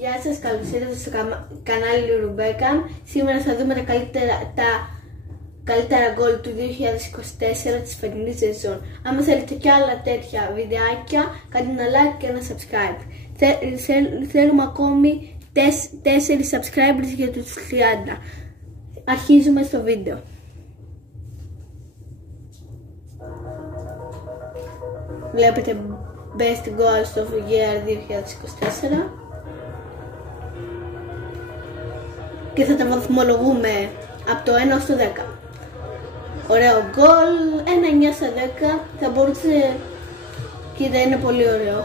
Γεια σας, καλώς ήρθατε στο κανάλι Rubecam. Σήμερα θα δούμε τα καλύτερα γκολ του 2024 της φετινής σεζόν. Αν θέλετε και άλλα τέτοια βιντεάκια, κάντε ένα like και ένα subscribe. Θέλουμε ακόμη 4 subscribers για τους 30. Αρχίζουμε στο βίντεο. Βλέπετε best goal στο year 2024. Και θα τα βαθμολογούμε από το 1 στο 10. Ωραίο γκολ, ένα 9 στα 10, θα μπορούσε, κοίτα είναι πολύ ωραίο.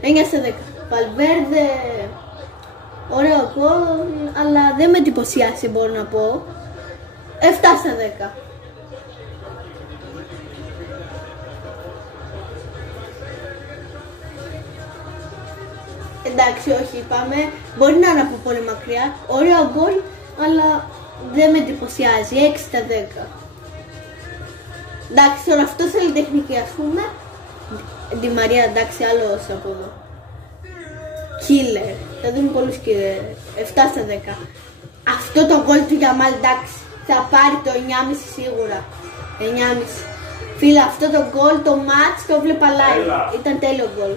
9 στα 10, Βαλβέρδε, ωραίο γκολ, αλλά δεν με εντυπωσιάσει μπορώ να πω. 7 στα 10. Εντάξει, όχι, είπαμε, μπορεί να είναι από πολύ μακριά, ωραίο γκολ, αλλά δεν με εντυπωσιάζει, 6 στα 10. Εντάξει, τώρα αυτό θέλει τεχνική, ας πούμε. Τη Μαρία, εντάξει, άλλος από εδώ. Killer, θα δούμε πολλούς killer, 7 στα 10. Αυτό το γκολ του Γιαμάλ, εντάξει, θα πάρει το 9,5 σίγουρα. 9,5. Φίλε, αυτό το γκολ, το match το βλέπα live, ήταν τέλειο γκολ.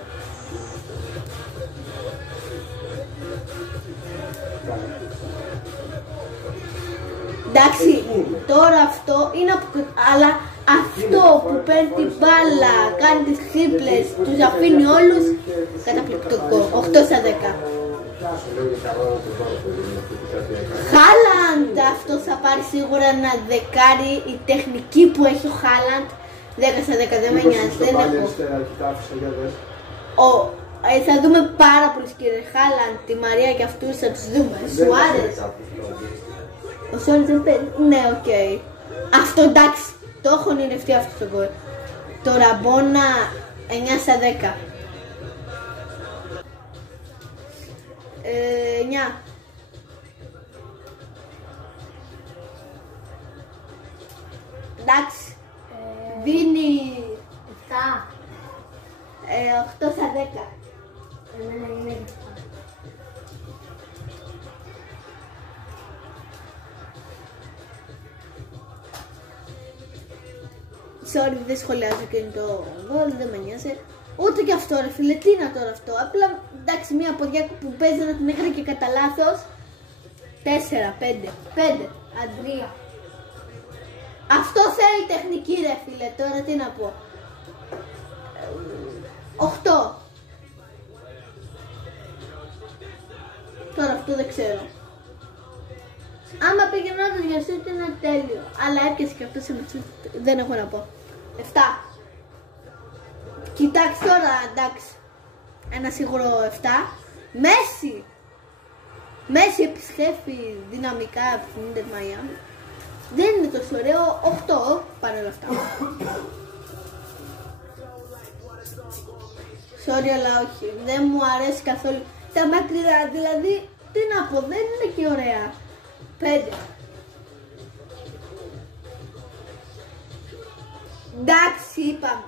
Εντάξει, τώρα αυτό είναι αλλά αυτό που παίρνει την μπάλα, κάνει τις τρίπλες, τους αφήνει όλους, καταπληκτικό, 8 στα 10. Χάλαντ, αυτό θα πάρει σίγουρα ένα δεκάρι, η τεχνική που έχει ο Χάλαντ, 10 στα 10, δεν με νοιάζει, δεν έχω. Θα δούμε πάρα πολλούς κύριε Χάλαντ, τη Μαρία και αυτούς θα τους δούμε, Σουάρες. Ο Σόρις δεν παίρνει. Ναι, οκ. Αυτό εντάξει, το έχω ονειρευτεί αυτό το γκολ. Το Ραμπόνα 9 στα 10. 9. Εντάξει. Δίνει 7. 8 στα 10. Εμένα είναι 7. Sorry, δεν σχολιάζω και είναι το γκολ, δεν με νοιάζει. Ούτε και αυτό ρε φίλε, τι είναι τώρα αυτό. Απλά εντάξει, μια ποδιά που παίζει να την έκανε και κατά λάθος. 4, 5, 5, Αντρία. Αυτό θέλει τεχνική ρε φίλε, τώρα τι να πω. 8. Τώρα αυτό δεν ξέρω. Άμα πήγαινε να το για σούτ είναι τέλειο. Αλλά έπιασε και αυτό σε μητσούτ, δεν έχω να πω. 7. Κοιτάξτε τώρα, εντάξει. Ένα σίγουρο 7. Μέση. Μέση επιστρέφει δυναμικά από την Ίντερ Μαϊάμι. Δεν είναι τόσο ωραίο. 8 παρόλα αυτά. Sorry, αλλά όχι. Δεν μου αρέσει καθόλου. Τα μακριά, δηλαδή, τι να πω, δεν είναι και ωραία. 5. Εντάξει, είπαμε.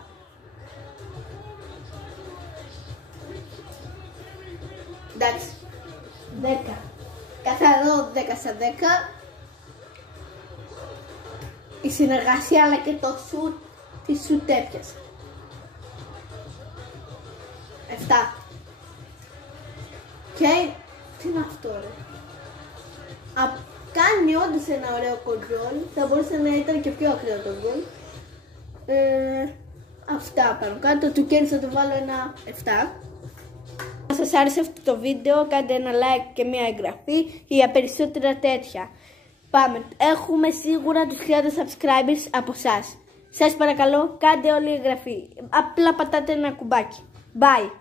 Εντάξει. 10. Καθαρό 10 στα 10. Η συνεργασία αλλά και το σουτ, τη σουτ έπιασε. 7. Και τι είναι αυτό ρε. Κάνει όντως ένα ωραίο κοντρόλ, θα μπορούσε να ήταν και πιο ακραίο το γκολ. Αυτά πάνω κάτω, του Κέρι θα του βάλω ένα 7. Αν σας άρεσε αυτό το βίντεο, κάντε ένα like και μια εγγραφή για περισσότερα τέτοια. Πάμε, έχουμε σίγουρα τους 30 subscribers από εσάς. Σας παρακαλώ, κάντε όλη η εγγραφή. Απλά πατάτε ένα κουμπάκι. Bye!